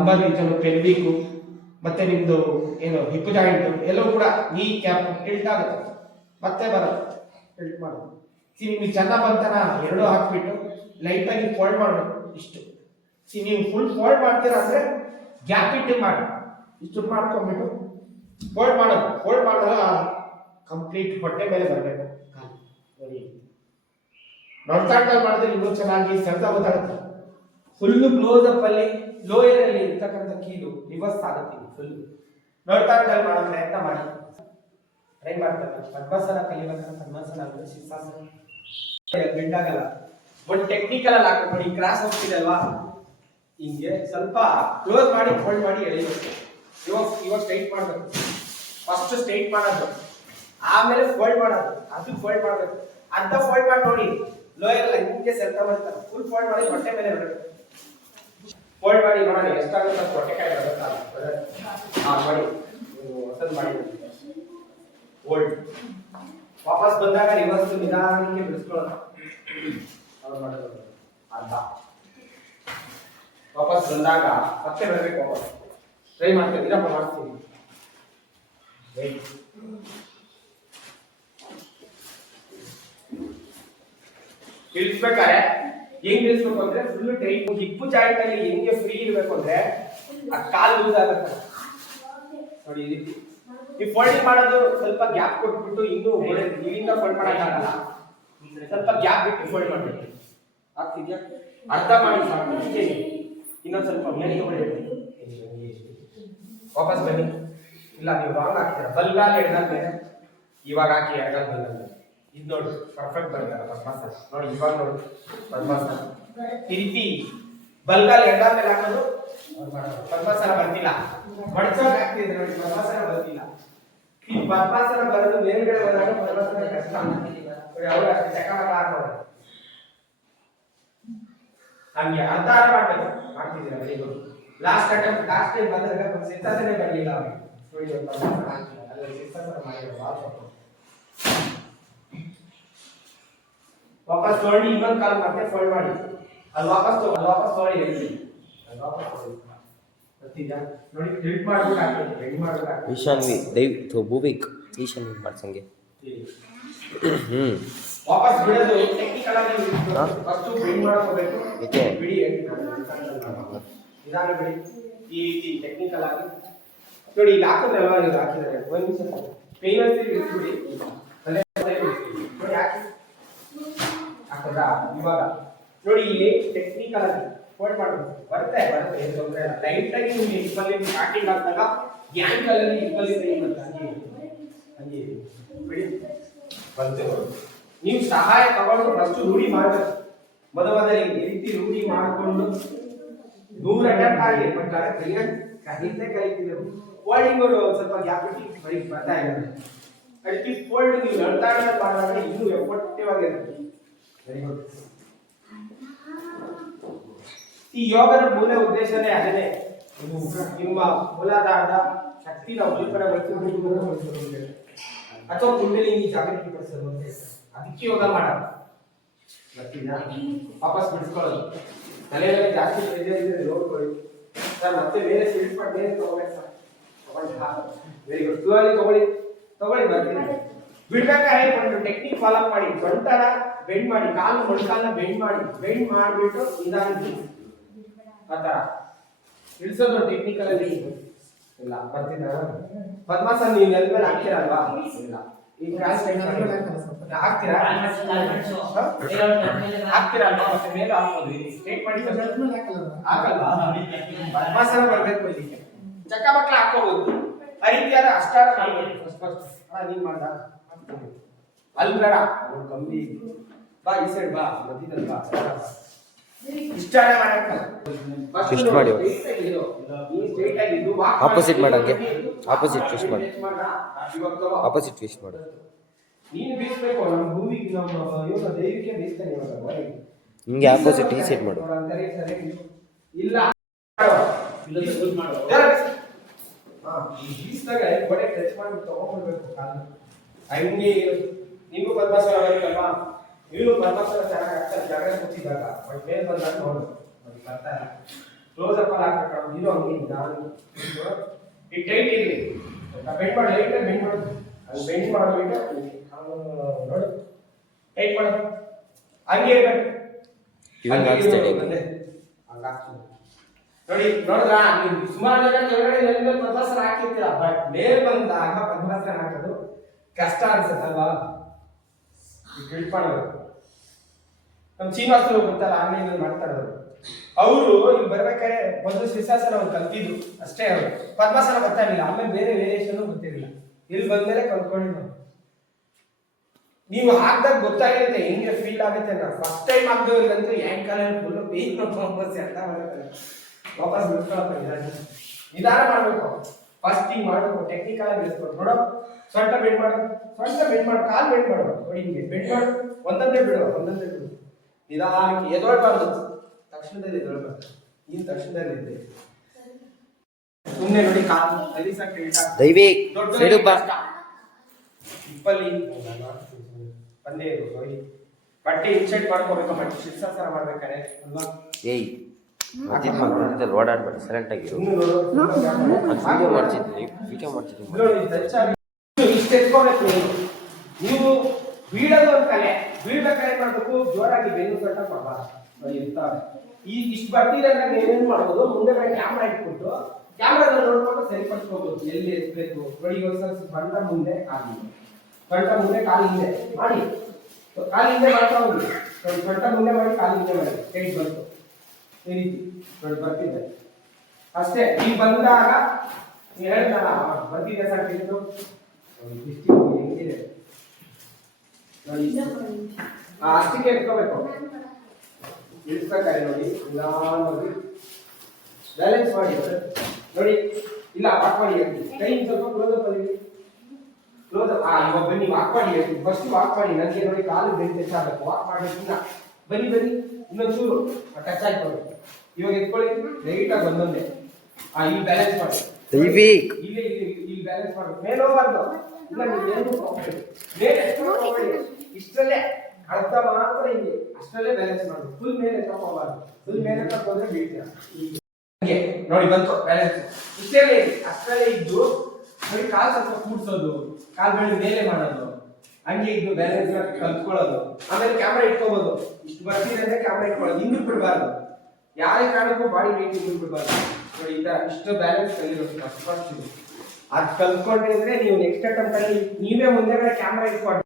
Lumbar region, pelvic ಮತ್ತೆ ನಿಮ್ದು ಏನು ಹಿಪ್ ಜಾಯಿಂಟ್ ಎಲ್ಲವೂ ಕೂಡ ನೀ ಕ್ಯಾಪ್ ಟಿಲ್ಟ್ ಆಗುತ್ತೆ, ಮತ್ತೆ ಬರುತ್ತೆ ಟಿಲ್ಟ್ ಮಾಡೋದು. ನಿಮಗೆ ಚೆನ್ನಾಗಿ ಬಂತನ ಎರಡು ಹಾಕ್ಬಿಟ್ಟು ಲೈಟ್ ಆಗಿ ಫೋಲ್ಡ್ ಮಾಡಬೇಕು ಇಷ್ಟು. ನೀವು ಫುಲ್ ಫೋಲ್ಡ್ ಮಾಡ್ತೀರಾ ಅಂದ್ರೆ ಗ್ಯಾಪ್ ಇಟ್ಟು ಮಾಡಿ ಇಷ್ಟು ಮಾಡ್ಕೊಂಡ್ಬಿಟ್ಟು ಫೋಲ್ಡ್ ಮಾಡೋದು. ಫೋಲ್ಡ್ ಮಾಡಿದಾಗ ಕಂಪ್ಲೀಟ್ ಹೊಟ್ಟೆ ಮೇಲೆ ಬರಬೇಕು. ನೋಡಿ ನೊಡ್ಕಾಟಲ್ಲಿ ಮಾಡಿದ್ರೆ ಇನ್ನೂ ಚೆನ್ನಾಗಿ ಸೆಳೆತ ಗೊತ್ತಾಗುತ್ತೆ. ಫುಲ್ಲು ಕ್ಲೋಸ್ ಅಪ್ ಅಲ್ಲಿ ಲೋಯರ್ ಅಲ್ಲಿ ಇರ್ತಕ್ಕಂಥ ಕೀಲು ರಿವರ್ಸ್ ಆಗುತ್ತೆ. ಫುಲ್ ನೊಡ್ಕಾಟಲ್ಲಿ ಮಾಡೋ ಪ್ರಯತ್ನ ಮಾಡಿ. ಟ್ರೈ ಮಾಡ್ತಾರೆ. ಪದ್ಮಾಸನ ಕಲಿಬೇಕಾದ್ರೆ ಪದ್ಮಾಸನ ಆಗುತ್ತೆ, ಶೀರ್ಷಾಸನ ಬೆಂಡ್ ಆಗಲ್ಲ. ಒಂದು ಟೆಕ್ನಿಕಲ್ ಅಲ್ಲಿ ಹಾಕೊಂಡು ಈ ಕ್ರಾಸ್ ಹೋಗ್ತಿದೆ ಅಲ್ವಾ, ಹಿಂಗೆ ಸ್ವಲ್ಪ ಕ್ಲೋಸ್ ಮಾಡಿ ಫೋಲ್ಡ್ ಮಾಡಿ ಎಳಿಬೇಕು. ಇವಾಗ ಸ್ಟ್ರೈಟ್ ಮಾಡಬೇಕು. ಫಸ್ಟ್ ಸ್ಟ್ರೈಟ್ ಮಾಡೋದು, ಆಮೇಲೆ ಫೋಲ್ಡ್ ಮಾಡೋದು, ಅದು ಫೋಲ್ಡ್ ಮಾಡಬೇಕು. ಅರ್ಧ ಫೋಲ್ಡ್ ಮಾಡಿ ನೋಡಿ, ಲೋಯರ್ ಎಲ್ಲ ಹಿಂಗೆ ಸೆಲ್ತಾ ಬರ್ತಾರೆ. ಫುಲ್ ಫೋಲ್ಡ್ ಮಾಡಿ ಹೊಟ್ಟೆ ಮೇಲೆ ಬರಬೇಕು. ಫೋಲ್ಡ್ ಮಾಡಿ ನೋಡೋಣ ಎಷ್ಟಾಗುತ್ತೆ ಹೊಟ್ಟೆ ಕಾಯಿ ಬರುತ್ತಾ ಮಾಡಿ ಹೊಸದು ಮಾಡಿ ಫೋಲ್ಡ್. ವಾಪಸ್ ಬಂದಾಗ ರಿವರ್ಸ್ ನಿಧಾನಕ್ಕೆ ಬಿಡಿಸ್ಕೊಳ್ಳೋಣ. ಅರ್ಧ ವಾಪಸ್ ಬಂದಾಗ ಮತ್ತೆ ಬರಬೇಕು. ವಾಪಸ್ ಟ್ರೈ ಮಾಡ್ತೀವಿ, ಇದಪ್ಪ ಮಾಡ್ತೀವಿ. ಇಳಿಸ್ಬೇಕಾರೆ ಹೆಂಗ್ ಇಳಿಸ್ಬೇಕು ಅಂದ್ರೆ ಫುಲ್ ಟೈಟ್. ಹಿಪ್ಪು ಜಾಯಿಂಟ್ ಅಲ್ಲಿ ಹೆಂಗೆ ಫ್ರೀ ಇರಬೇಕು ಅಂದ್ರೆ ಆ ಕಾಲು ಲೂಸ್ ಆಗುತ್ತೆ ನೋಡಿ. ಈ ರೀತಿ ಈ ಫೋಲ್ಡಿಂಗ್ ಮಾಡೋದು ಸ್ವಲ್ಪ ಗ್ಯಾಪ್ ಕೊಟ್ಬಿಟ್ಟು ಇನ್ನೂ ಇಲ್ಲಿಂದ ಫೋಲ್ಡ್ ಮಾಡೋಕ್ಕಾಗಲ್ಲ. ಸ್ವಲ್ಪ ಗ್ಯಾಪ್ ಬಿಟ್ಟು ಫೋಲ್ಡ್ ಮಾಡಬೇಕು. ಆಗ್ತಿದ್ಯಾ? ಅರ್ಧ ಮಾಡಿ ಸಾಕು. ಇನ್ನೊಂದು ಸ್ವಲ್ಪ ಮೇಲೆ ವಾಪಸ್ ಬನ್ನಿ. ಇಲ್ಲ ನೀವು ರಾಂಗ್ ಹಾಕ್ತೀರಾ. ಬಲ್ಗಾಲ್ ಎಡಗಾದ್ಮೇಲೆ ಇವಾಗ ಹಾಕಿ ಎಡಗಾಲ್ ಬಲ್ಗಾಲ್. ಇದು ನೋಡಿ ಪರ್ಫೆಕ್ಟ್ ಬರ್ತಲ್ಲ ಪದ್ಮಾಸನ. ನೋಡಿ ಇವಾಗ ನೋಡಿ ಪದ್ಮಾಸನ ಈ ರೀತಿ ಬಲ್ಗಾಲ್ ಎಡಗಾಲ್ ಮೇಲೆ ಹಾಕೋದು ಪದ್ಮಾಸನ ಬರ್ತಿಲ್ಲ. ಮಡಚೋಕ್ ಆಗ್ತಿದೆ ನೋಡಿ, ಪದ್ಮಾಸನ ಬರ್ತಿಲ್ಲ. ಈ ಪದ್ಮಾಸನ ಬರೋದು ಮೇಲ್ಗಡೆ ಬಂದಾಗ ಪದ್ಮಾಸನ ಕಷ್ಟ. ನೋಡಿ ಅವರು ಅಷ್ಟೇ ಚಕಮಕ ಹಾಕೋದು. ಹಂಗೆ ಅರ್ಧ ಮಾಡ್ಬೇಕು. ಮಾಡ್ತಿದ್ದೀರಾ very good. Last attempt last time ಬಂದಾಗ ಒಂದು ಸಿದ್ಧಾಂತನೇ ಬರಲಿಲ್ಲ ಅವರಿಗೆ. ನೋಡಿ ಅಲ್ಲ ಸಿದ್ಧಾಂತ ಮಾಡಿದ್ರು. ವಾಪಸ್ ತೊಳ್ಳಿ ಇನ್ನೊಂದು ಕಾಲು ಮತ್ತೆ ಫೋಲ್ಡ್ ಮಾಡಿ ಅಲ್ಲಿ ವಾಪಸ್ ತೊಳ್ಳಿ ಎಲ್ಲಿ ಅಲ್ಲಿ ವಾಪಸ್ ತೊಳ್ಳಿ ಬರ್ತಿದ್ಯಾ ನೋಡಿ. ಟಿಲ್ಟ್ ಮಾಡ್ಬಿಟ್ಟು ಹಾಕ್ತೀನಿ, ಬೆಂಡ್ ಮಾಡ್ಬಿಟ್ಟು ಹಾಕ್ತೀನಿ. ಈಶಾನ್ವಿ ದೈವ ಭೂವಿಕ್ ಈಶಾನ್ವಿ ಮಾಡ್ಸಂಗೆ ವಾಪಸ್ ಬಿಡೋದು ಟೆಕ್ನಿಕಲ್ ಆಗಿ ಫಸ್ಟ್ ಬೆಂಡ್ ಮಾಡ್ಕೋಬೇಕು. ಬಿಡಿ ನಿಧಾನ ಬಿಡಿ. ಈ ರೀತಿ ಟೆಕ್ನಿಕಲ್ ಆಗಿ ನೋಡಿ. ಇಲ್ಲಿ ಹಾಕಿದ್ರಲ್ವಾ, ಇದು ಹಾಕಿದ್ದಾರೆ ಒಂದು ನಿಮಿಷ ಪೇನಲ್ ಇಳಿಸ್ಬಿಡಿ. ತಲೆ ನೋಡಿ ಹಾಕಿ ಹಾಕೋದಾ. ಇವಾಗ ನೋಡಿ ಇಲ್ಲಿ ಟೆಕ್ನಿಕಲ್ ಆಗಿ ಫೋಲ್ಡ್ ಮಾಡಬೇಕು. ಬರುತ್ತೆ ಏನು ತೊಂದರೆ ಇಲ್ಲ. ಲೈಟ್ ಆಗಿ ನಿಮಗೆ ಇಬ್ಬಲ್ಲಿ ಸ್ಟಾರ್ಟಿಂಗ್ ಆದಾಗ ಗ್ಯಾಂಗಲ್ ಅಲ್ಲಿ ಇಬ್ಬಲ್ಲಿ ಹಂಗೆ ಬಿಡಿ ಬಂತು. ನೀವು ಸಹಾಯ ತಗೊಂಡು ಫಸ್ಟ್ ರೂಢಿ ಮಾಡಬೇಕು. ಮೊದಲೇ ಈ ರೀತಿ ರೂಢಿ ಮಾಡಿಕೊಂಡು 100 ಅಟೆಂಪ್ಟ್ ಆಗಿ ಬಟ್ ಕಲಿತಿದ್ರು. ಫೋಲ್ಡಿಂಗ್ ಸ್ವಲ್ಪ ಗ್ಯಾಪ್ ಬಿಟ್ಟು ಬರೀ ಬರ್ತಾ ಇದ್ದಾರೆ. ಅದಕ್ಕೆ ಫೋಲ್ಡ್ ನೀವು ನಡ್ತಾಡ ಮಾಡುವಾಗ ಇನ್ನೂ ಎಫೆಕ್ಟಿವ್ ಆಗಿರುತ್ತೆ. Very good. ಈ ಯೋಗದ ಮೂಲ ಉದ್ದೇಶನೇ ಅದೇನೆ. ನಿಮ್ಮ ಮೂಲಾಧಾರದ ಶಕ್ತಿ ನಾವು ಉಲ್ಪಣಗೊಳಿಸಬಹುದು ಅಥವಾ ಕುಂಡಲಿನಿ ಜಾಗೃತಿ ಪಡಿಸೋದು ಅಂತ ಅದಕ್ಕೆ ಯೋಗ ಮಾಡೋದು. ಬರ್ತೀರಾ? ವಾಪಸ್ ಬಿಡಿಸ್ಕೊಳ್ಳೋದು. ತಲೆಯಲ್ಲಿ ಜಾಸ್ತಿ ಇದ್ರೆ ನೋಡ್ಕೊಳ್ಳಿ ಸರ್. ಮತ್ತೆ ಬೇರೆ ಸ್ವೀಟ್ ಮಾಡಿ ಬೇರೆ ತಗೋಬೇಕು ಸರ್. Very good. ಸ್ಲೋಲಿ ತಗೊಳ್ಳಿ ಬರ್ತೀನಿ. ಬಿಡ್ಬೇಕಾದ್ರೆ ಒಂದು ಟೆಕ್ನಿಕ್ ಫಾಲೋ ಮಾಡಿ. ಸೊಂಟನ ಬೆಂಡ್ ಮಾಡಿ, ಕಾಲು ಮೊಣಕಾಲನ್ನ ಬೆಂಡ್ ಮಾಡಿಬಿಟ್ಟು ನಿಧಾನ ಆ ಥರ ಇಳಿಸೋದು ಟೆಕ್ನಿಕಲ್ ಅಲ್ಲಿ ಇಲ್ಲ. ಬರ್ತೀನಿ ಪದ್ಮಾಸನ ನೀವು ನೆಲ ಮೇಲೆ ಹಾಕ್ತೀರಲ್ವಾ? ಇಲ್ಲ ಈಗ ಕ್ರಾಸ್ ಹಾಕ್ತೀರಾ ಹಾಕ್ತೀರಲ್ವಾ? ಮತ್ತೆ ಮೇಲೆ ಹಾಕೋದು ಸ್ಟ್ರೈಟ್ ಮಾಡಿ ಹಾಕಲ್ವಾ? ಪದ್ಮಾಸನ ಬರಬೇಕು. ಇದಕ್ಕೆ ಚಕ್ಕ ಮಕ್ಕಳ ಹಾಕೋಬಹುದು. ಆ ರೀತಿಯಾದ ಅಷ್ಟಾರ ಮಾಡಬೇಕು. ಫಸ್ಟ್ ನೀನ್ ಮಾಡ್ದ ಅಲ್ಲಿ ಬೇಡ ಕಮ್ಮಿ ಬಾ, ಈ ಸೈಡ್ ಬಾ, ಮಧ್ಯದಲ್ಲಿ ಬಾ. ಇಷ್ಟಾರ ಮಾಡಕ್ಕಲ್ಲ. ಆಪೋಸಿಟ್ ಮಾಡಂಗೆ ಆಪೋಸಿಟ್ ಟ್ವಿಸ್ಟ್ ಮಾಡಿ. ಆಪೋಸಿಟ್ ಟ್ವಿಸ್ಟ್ ಮಾಡು. ನೀನು ಬೀಸಬೇಕು. ನಮ್ಮ ಭೂಮಿಗೆ ನಮ್ಮ ಯೋಗ ದೈವಿಕ ಬೀಸ್ತಾನೆ ಇವಾಗ. ಹಿಂಗೆ ಆಪೋಸಿಟ್ ಈ ಸೈಡ್ ಮಾಡು. ಇಲ್ಲ ಬೀಸ್ದಾಗ ಗೋಡೆ ಟಚ್ ಮಾಡಿ ತಗೊಂಡ್ಬಿಡ್ಬೇಕು ಕಾಲು. ಹಂಗೆ ನಿಮಗೂ ಪದ್ಮಾಸನ ಬರುತ್ತಲ್ವಾ? ನೀನು ಪದ್ಮಾಸನ ಚೆನ್ನಾಗಿ ಆಗ್ತದೆ. ಜಾಗ ಕೂತಿದ್ದಾಗ ಬಟ್ ಮೇಲೆ ಬಂದಾಗ ನೋಡು, ಅದು ಬರ್ತಾ ಇಲ್ಲ. ಕ್ಲೋಸ್ ಅಪ್ ಅಲ್ಲಿ ಹಾಕಬೇಕು ಇದು ಹಂಗೆ ನಾನು ಈ ಟೈಟ್ ಇರಲಿ ಬೆಂಡ್ ಮಾಡಿ ಲೈಟ್ ಬೆಂಡ್ ಮಾಡು ಅದು ಬೆಂಡ್ ಮಾಡಬೇಕು ನೋಡಿ ಟೈಟ್ ಮಾಡು ಹಂಗೆ ಇರಬೇಕು ಇವಾಗ ಹಾಕ್ಸ್ತಾನೆ ನೋಡಿ ನೋಡಿದ್ರ ನೀವು ಸುಮಾರು ಜನ ಕೆಳಗಡೆ ನೆಲದ ಪದ್ಮಾಸನ ಹಾಕಿರ್ತೀರ ಬಟ್ ಮೇಲ್ ಬಂದಾಗ ಪದ್ಮಾಸನ ಹಾಕೋದು ಕಷ್ಟ ಅನ್ಸುತ್ತಲ್ವಾ ಬಿಲ್ಡ್ ಮಾಡಬೇಕು ನಮ್ಮ ಶ್ರೀನಿವಾಸರು ಗೊತ್ತಲ್ಲ ಆನ್ಲೈನ್ ಮಾಡ್ತಾ ಇರೋರು ಅವರು ಇಲ್ಲಿ ಬರ್ಬೇಕಾದ್ರೆ ಮೊದಲು ಶಿರ್ಷಾಸನ ಅವ್ರು ಕಲ್ತಿದ್ರು ಅಷ್ಟೇ ಅವರು ಪದ್ಮಾಸನ ಗೊತ್ತಾಗಿಲ್ಲ ಆಮೇಲೆ ಬೇರೆ ವೇರಿಯೇಷನ್ ಗೊತ್ತಿರಲಿಲ್ಲ ಇಲ್ಲಿ ಬಂದ್ಮೇಲೆ ಕಲ್ತ್ಕೊಂಡಿದ್ದು ನೀವು ಹಾಕ್ದಾಗ ಗೊತ್ತಾಗಿರುತ್ತೆ ಹೆಂಗೆ ಫೀಲ್ ಆಗುತ್ತೆ ಅಂತ ಫಸ್ಟ್ ಟೈಮ್ ಹಾಕ್ದವ್ರಿಗಂತೂ ಆ್ಯಂಕಲ್ ಫುಲ್ ಪೇನ್ ಸಮಸ್ಯೆ ಅಂತ ಬರುತ್ತೆ ವಾಪಸ್ ಬಿಡ್ಕೊಳಪ್ಪ ನಿಧಾನ ಮಾಡಬೇಕು ಫಸ್ಟ್ ಹಿಂಗ್ ಮಾಡಬೇಕು ಟೆಕ್ನಿಕಲ್ ಆಗಿ ಇರಿಸ್ಬೇಕು ನೋಡೋ ಸೊಂಟ ಬೆಂಡ್ ಮಾಡು ಕಾಲು ಬೆಂಡ್ ಮಾಡು ನೋಡಿ ಹಿಂಗೆ ಬೆಂಡ್ ಮಾಡು ಒಂದೊಂದೇ ಬಿಡು ನಿಧಾನಕ್ಕೆ ಎದೊಳ್ಬಾರ್ದು ತಕ್ಷಣದಲ್ಲಿ ಎದೊಳ್ಬಾರ್ದು ನೀನು ತಕ್ಷಣದಲ್ಲಿ ಇದ್ದೆ ಸುಮ್ಮನೆ ನೋಡಿ ಕಾಲು ಕಲಿಸಕ್ಕೆ ದೈವಿಕ್ ಸೈಡು ಬಾ ಇಪ್ಪಲ್ಲಿ ಬಂದೇ ಇದು ನೋಡಿ ಬಟ್ಟೆ ಇನ್ಸೆಟ್ ಮಾಡ್ಕೋಬೇಕು ಬಟ್ಟೆ ಶಿರ್ಷಾಸನ ಮಾಡ್ಬೇಕಾರೆ ಅಲ್ವಾ ಏಯ್ ಅಜಿತ್ ಮಕ್ಕಳು ಓಡಾಡ್ಬೇಡ ಸೈಲೆಂಟ್ ಆಗಿರು ವಿಡಿಯೋ ಮಾಡ್ತಿದ್ದೀನಿ ಇಷ್ಟು ಎತ್ಕೋಬೇಕು ನೀವು ಬೀಳೋದು ಒಂದು ಕಲೆ ಬೀಳ್ಬೇಕಾದ್ರೆ ಮಾಡ್ಬೇಕು ಜೋರಾಗಿ ಬೆನ್ನು ಕಟ್ಟ ಮಾಡಬಾರ್ದು ಇರ್ತಾವೆ ಈಗ ಇಷ್ಟು ಬರ್ತಿದೆ ಅಂದ್ರೆ ನೀವೇನು ಮಾಡ್ಬೋದು ಮುಂದೆ ಕ್ಯಾಮ್ರಾ ಇಟ್ಬಿಟ್ಟು ಕ್ಯಾಮ್ರಾದಲ್ಲಿ ನೋಡ್ಕೊಂಡು ಸರಿಪಡಿಸ್ಕೋಬಹುದು ಎಲ್ಲಿ ಎತ್ಬೇಕು ನೋಡಿ ಬಂಡ ಮುಂದೆ ಕಾಲು ಹಿಂದೆ ಮಾಡಿ ಕಾಲು ಹಿಂದೆ ಮಾಡ್ತಾ ಹೋಗಿ ಸೊಂಟ ಮುಂದೆ ಮಾಡಿ ಕಾಲು ಹಿಂದೆ ಮಾಡಿ ಟೈಟ್ ಬಂತು ಈ ರೀತಿ ನೋಡಿ ಬರ್ತಿದ್ದೆ ಅಷ್ಟೇ ಈಗ ಬಂದಾಗ ನೀವು ಹೇಳ್ತಾರ ಬರ್ತಿದ್ದೆ ಸರ್ ತಿಳಿದು ಹೆಂಗಿದೆ ನೋಡಿ ಅಷ್ಟಕ್ಕೆ ಎತ್ಕೋಬೇಕು ಇಳಿಸ್ಬೇಕಾದ್ರೆ ನೋಡಿ ನಿಧಾನವಾಗಿ ಬ್ಯಾಲೆನ್ಸ್ ಮಾಡಿ ನೋಡಿ ಇಲ್ಲ ವಾಕ್ ಮಾಡಿ ಕೈ ಸ್ವಲ್ಪ ಕ್ಲೋಸ್ ಅಪ್ ಅಲ್ಲಿ ಕ್ಲೋಸ್ ಅಪ್ ಇವಾಗ ಬನ್ನಿ ವಾಕ್ ಮಾಡಿ ಫಸ್ಟ್ ವಾಕ್ ಮಾಡಿ ನನಗೆ ನೋಡಿ ಕಾಲು ಬೆಂಡ್ ಟಚ್ ಆಗಬೇಕು ವಾಕ್ ಮಾಡಬೇಕಿಲ್ಲ ಬನ್ನಿ ಇನ್ನೊಂದು ಚೂರು ಟಚ್ ಆಯ್ತು ಇವಾಗ ಎತ್ಕೊಳ್ಳಿ ಲೈಟ್ ಆಗಿ ಒಂದೊಂದೇ ಇಲ್ಲಿ ಬ್ಯಾಲೆನ್ಸ್ ಮಾಡಿ ದೈವಿಕ್ ಇಲ್ಲಿ ಬ್ಯಾಲೆನ್ಸ್ ಮಾಡಿ ಮೇಲೆ ಹೋಗ್ಬಾರ್ದು ಇಲ್ಲ ನೀವೇನು ಮೇಲೆ ಇಷ್ಟರಲ್ಲೇ ಅರ್ಧ ಮಾತ್ರ ಹಿಂಗೆ ಅಷ್ಟರಲ್ಲೇ ಬ್ಯಾಲೆನ್ಸ್ ಮಾಡಿ ಫುಲ್ ಮೇಲೆ ತಗೋಬಾರ್ದು ಫುಲ್ ಮೇಲೆ ತಗೊಂಡ್ರೆ ಬೀಳ್ತೀರ ಹಂಗೆ ನೋಡಿ ಬಂತು ಬ್ಯಾಲೆನ್ಸ್ ಇಷ್ಟೇ ಅಷ್ಟರಲ್ಲೇ ಇದ್ದು ನೋಡಿ ಕಾಲು ಸ್ವಲ್ಪ ಕೂಡ್ಸೋದು ಕಾಲು ಮೇಲೆ ಮಾಡೋದು ಹಂಗೆ ಇದ್ದು ಬ್ಯಾಲೆನ್ಸ್ ಕಲ್ತ್ಕೊಳ್ಳೋದು ಆಮೇಲೆ ಕ್ಯಾಮ್ರಾ ಇಟ್ಕೋಬಹುದು ಇಷ್ಟು ಬರ್ತಿದೆ ಅಂದ್ರೆ ಕ್ಯಾಮ್ರಾ ಇಟ್ಕೊಳ್ಳೋದು ಹಿಂದಕ್ಕೆ ಬಿಡಬಾರ್ದು ಯಾರೇ ಕಾರಣಕ್ಕೂ ಬಾಡಿ ವೇಟ್ ಹಿಂದಕ್ಕೆ ಬಿಡಬಾರ್ದು ನೋಡಿ ಈ ತರ ಇಷ್ಟು ಬ್ಯಾಲೆನ್ಸ್ ಕಲಿಯೋದು ಅಷ್ಟು ಅದು ಕಲ್ತ್ಕೊಂಡ್ರೆ ನೀವು ನೆಕ್ಸ್ಟ್ ಅಟೆಂಪ್ಟ್ ಅಲ್ಲಿ ನೀವೇ ಮುಂದೆಗಡೆ ಕ್ಯಾಮ್ರಾ ಇಟ್ಕೊಂಡು